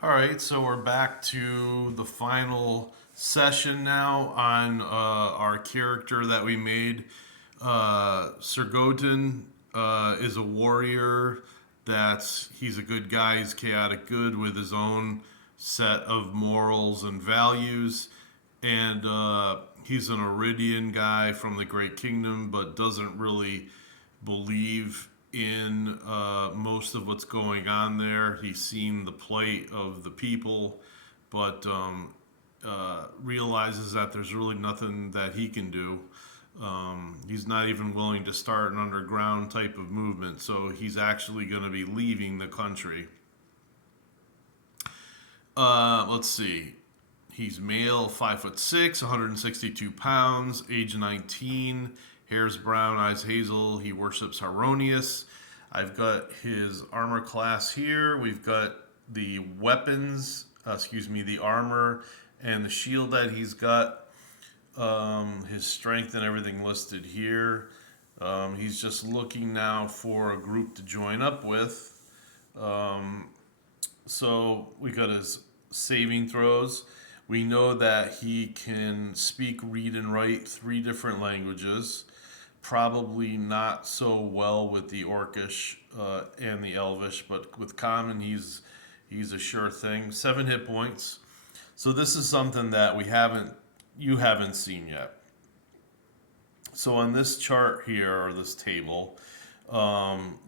All right, so we're back to the final session now on our character that we made. Sir Goten is a warrior. He's a good guy. He's chaotic good with his own set of morals and values, and he's an Iridian guy from the Great Kingdom, but doesn't really believe in most of what's going on there. He's seen the plight of the people, but realizes that there's really nothing that he can do. He's not even willing to start an underground type of movement, so he's actually going to be leaving the country. Let's see. He's male, 5'6", 162 pounds, age 19, hair's brown, eyes hazel. He worships Haronius. I've got his armor class here. We've got the weapons, the armor and the shield that he's got. His strength and everything listed here. He's just looking now for a group to join up with. So we got his saving throws. We know that he can speak, read, and write three different languages. Probably not so well with the Orcish and the Elvish, but with Common, he's a sure thing. 7 hit points. So this is something that you haven't seen yet. So on this chart here or this table,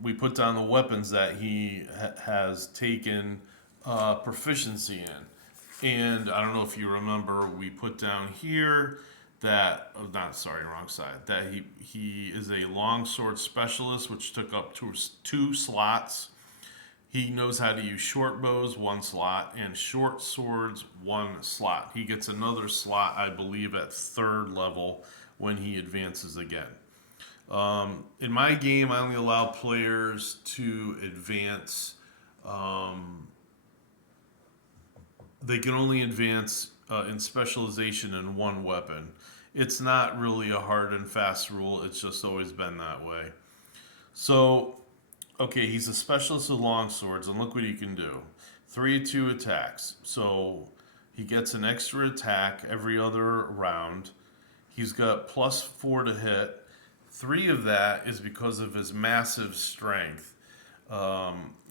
we put down the weapons that he has taken proficiency in. And I don't know if you remember, we put down here that, oh, not sorry, wrong side, that he is a longsword specialist, which took up two slots. He knows how to use short bows, 1 slot, and short swords, 1 slot. He gets another slot, I believe, at 3rd level when he advances again. In my game, I only allow players to advance. They can only advance in specialization in one weapon. It's not really a hard and fast rule, it's just always been that way. So, okay, he's a specialist with longswords, and look what he can do 3-2 attacks. So, he gets an extra attack every other round. He's got +4 to hit. 3 of that is because of his massive strength.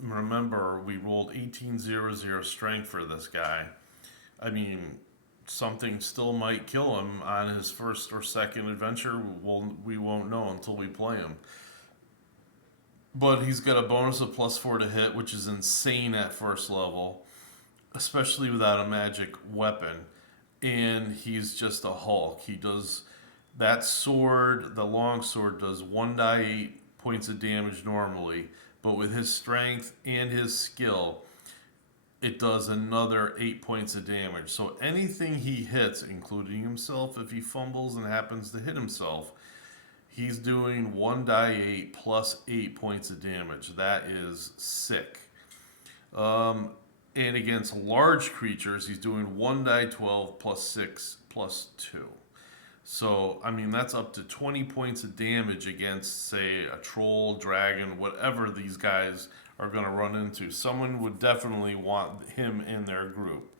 Remember, we rolled 1800 strength for this guy. I mean, something still might kill him on his first or second adventure. We won't know until we play him. But he's got a bonus of +4 to hit, which is insane at first level, especially without a magic weapon. And he's just a Hulk. He does that sword, the long sword, does 1d8 points of damage normally, but with his strength and his skill, it does another 8 points of damage. So anything he hits, including himself, if he fumbles and happens to hit himself, he's doing 1d8 plus 8 points of damage. That is sick. And against large creatures, he's doing 1d12 plus 6 plus 2. So, I mean, that's up to 20 points of damage against, say, a troll, dragon, whatever these guys are going to run into. Someone would definitely want him in their group.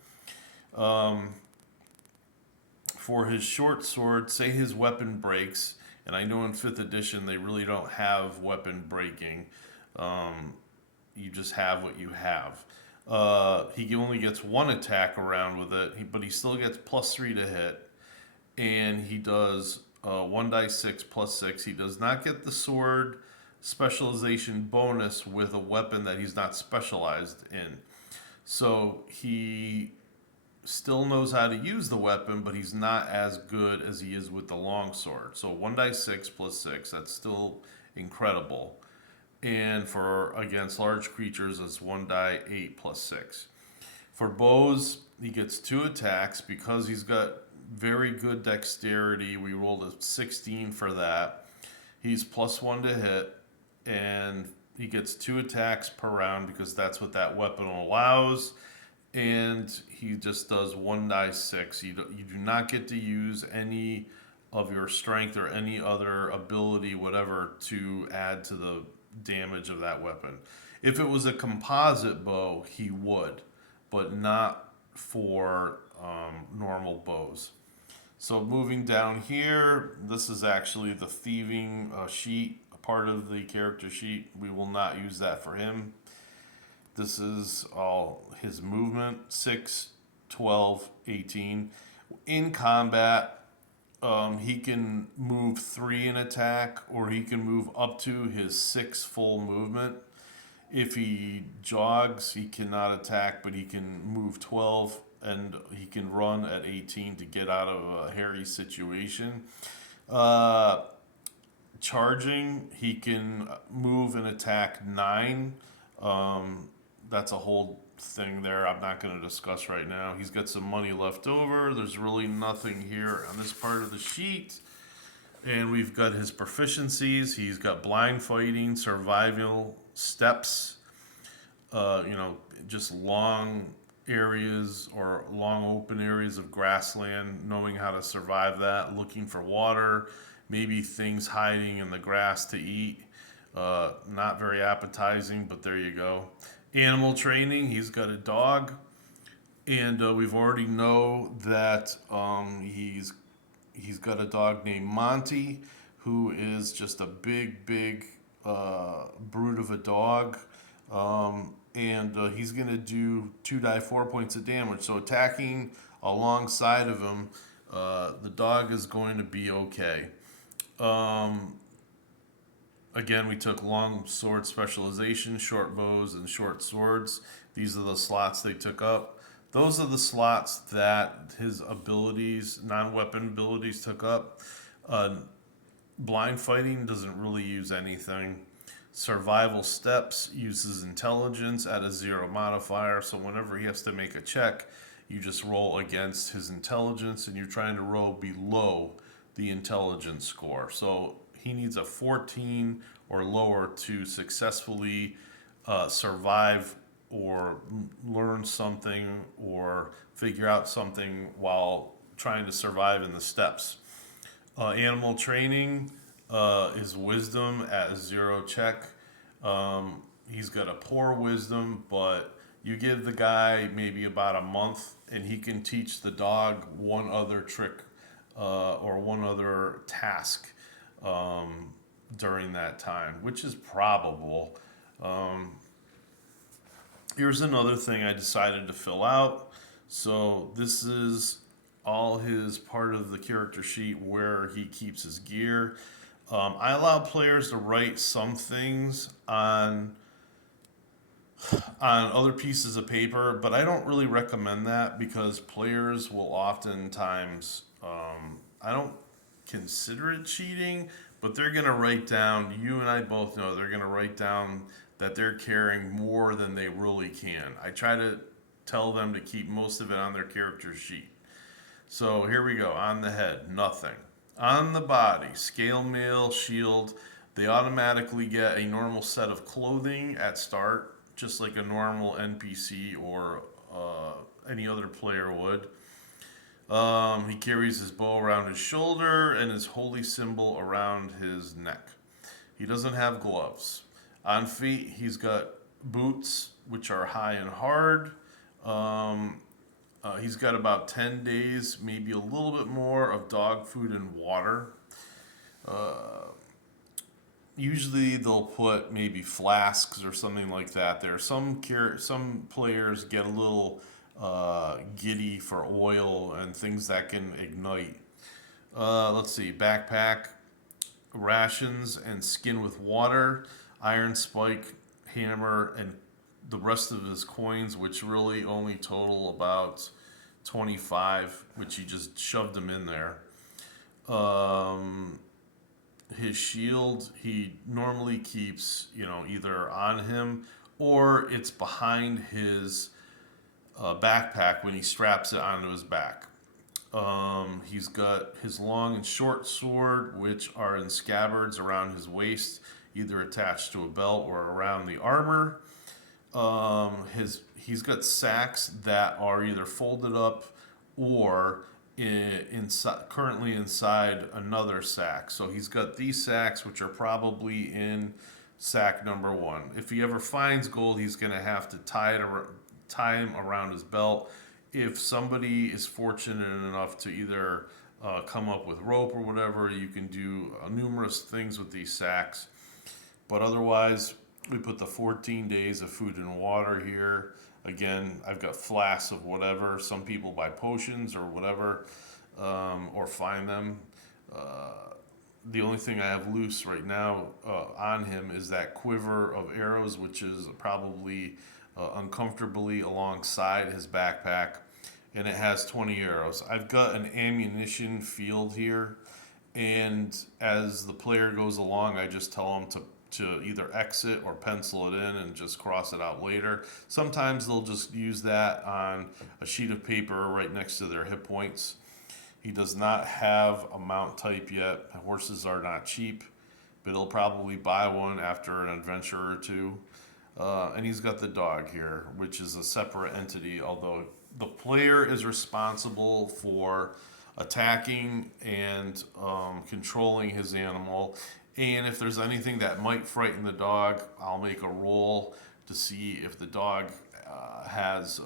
For his short sword, say his weapon breaks, and I know in 5th edition they really don't have weapon breaking. You just have what you have. He only gets 1 attack around with it, but he still gets +3 to hit. And he does 1d6 plus 6. He does not get the sword specialization bonus with a weapon that he's not specialized in. So he still knows how to use the weapon, but he's not as good as he is with the longsword. So 1d6 plus 6, that's still incredible. And for against large creatures, it's 1d8 plus 6. For bows, he gets 2 attacks because he's got very good dexterity. We rolled a 16 for that. He's +1 to hit, and he gets 2 attacks per round because that's what that weapon allows. And he just does 1d6. You do not get to use any of your strength or any other ability, whatever, to add to the damage of that weapon. If it was a composite bow, he would. but not for normal bows. So moving down here, this is actually the thieving sheet, a part of the character sheet. We will not use that for him. This is all his movement, 6, 12, 18. In combat, he can move 3 in attack, or he can move up to his 6 full movement. If he jogs, he cannot attack, but he can move 12 and he can run at 18 to get out of a hairy situation. Uh, Charging, he can move and attack 9. That's a whole thing there I'm not going to discuss right now. He's got some money left over. There's really nothing here on this part of the sheet. And we've got his proficiencies. He's got blind fighting, survival, steps, just long areas or long open areas of grassland, knowing how to survive that, looking for water, maybe things hiding in the grass to eat. Not very appetizing, but there you go. Animal training, he's got a dog, and we've already know that he's got a dog named Monty, who is just a big brute of a dog. And he's going to do 2 die 4 points of damage. So attacking alongside of him, the dog is going to be okay. Again, we took long sword specialization, short bows, and short swords. These are the slots they took up. Those are the slots that his abilities, non-weapon abilities, took up. Blind fighting doesn't really use anything. Survival steps uses intelligence at a 0 modifier, so whenever he has to make a check, you just roll against his intelligence, and you're trying to roll below the intelligence score. So he needs a 14 or lower to successfully survive or learn something or figure out something while trying to survive in the steps. Animal training is wisdom at a 0 check. He's got a poor wisdom, but you give the guy maybe about a month and he can teach the dog one other trick or one other task during that time, which is probable. Here's another thing I decided to fill out. So this is all his part of the character sheet where he keeps his gear. I allow players to write some things on other pieces of paper, but I don't really recommend that because players will oftentimes, I don't consider it cheating, but they're going to write down, you and I both know, they're going to write down that they're carrying more than they really can. I try to tell them to keep most of it on their character sheet. So here we go. On the head, nothing. On the body, scale mail, shield, they automatically get a normal set of clothing at start, just like a normal NPC or any other player would. He carries his bow around his shoulder and his holy symbol around his neck. He doesn't have gloves. On feet, he's got boots, which are high and hard. He's got about 10 days, maybe a little bit more, of dog food and water. Usually they'll put maybe flasks or something like that there. Some players get a little giddy for oil and things that can ignite. Let's see, backpack, rations and skin with water, iron spike, hammer, and the rest of his coins, which really only total about 25, which he just shoved them in there. His shield, he normally keeps, either on him or it's behind his backpack when he straps it onto his back. He's got his long and short sword, which are in scabbards around his waist, either attached to a belt or around the armor. He's got sacks that are either folded up or currently inside another sack. So he's got these sacks, which are probably in sack number 1. If he ever finds gold, he's going to have to tie it tie him around his belt. If somebody is fortunate enough to either come up with rope or whatever, you can do numerous things with these sacks. But otherwise, we put the 14 days of food and water here. Again, I've got flasks of whatever. Some people buy potions or whatever, or find them. The only thing I have loose right now on him is that quiver of arrows, which is probably uncomfortably alongside his backpack, and it has 20 arrows. I've got an ammunition field here, and as the player goes along, I just tell them to either exit or pencil it in and just cross it out later. Sometimes they'll just use that on a sheet of paper right next to their hit points. He does not have a mount type yet. Horses are not cheap, but he'll probably buy one after an adventure or two. And he's got the dog here, which is a separate entity, although the player is responsible for attacking and controlling his animal. And if there's anything that might frighten the dog, I'll make a roll to see if the dog has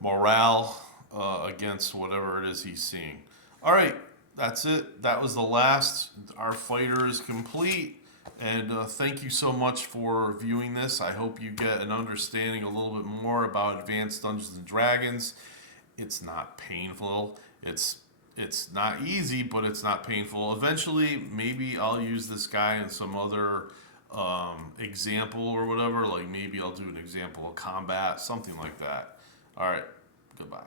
morale against whatever it is he's seeing. All right, that's it. That was the last. Our fighter is complete. And thank you so much for viewing this. I hope you get an understanding a little bit more about Advanced Dungeons and Dragons. It's not painful. It's not easy, but it's not painful. Eventually, maybe I'll use this guy in some other example or whatever. Like maybe I'll do an example of combat, something like that. All right, goodbye.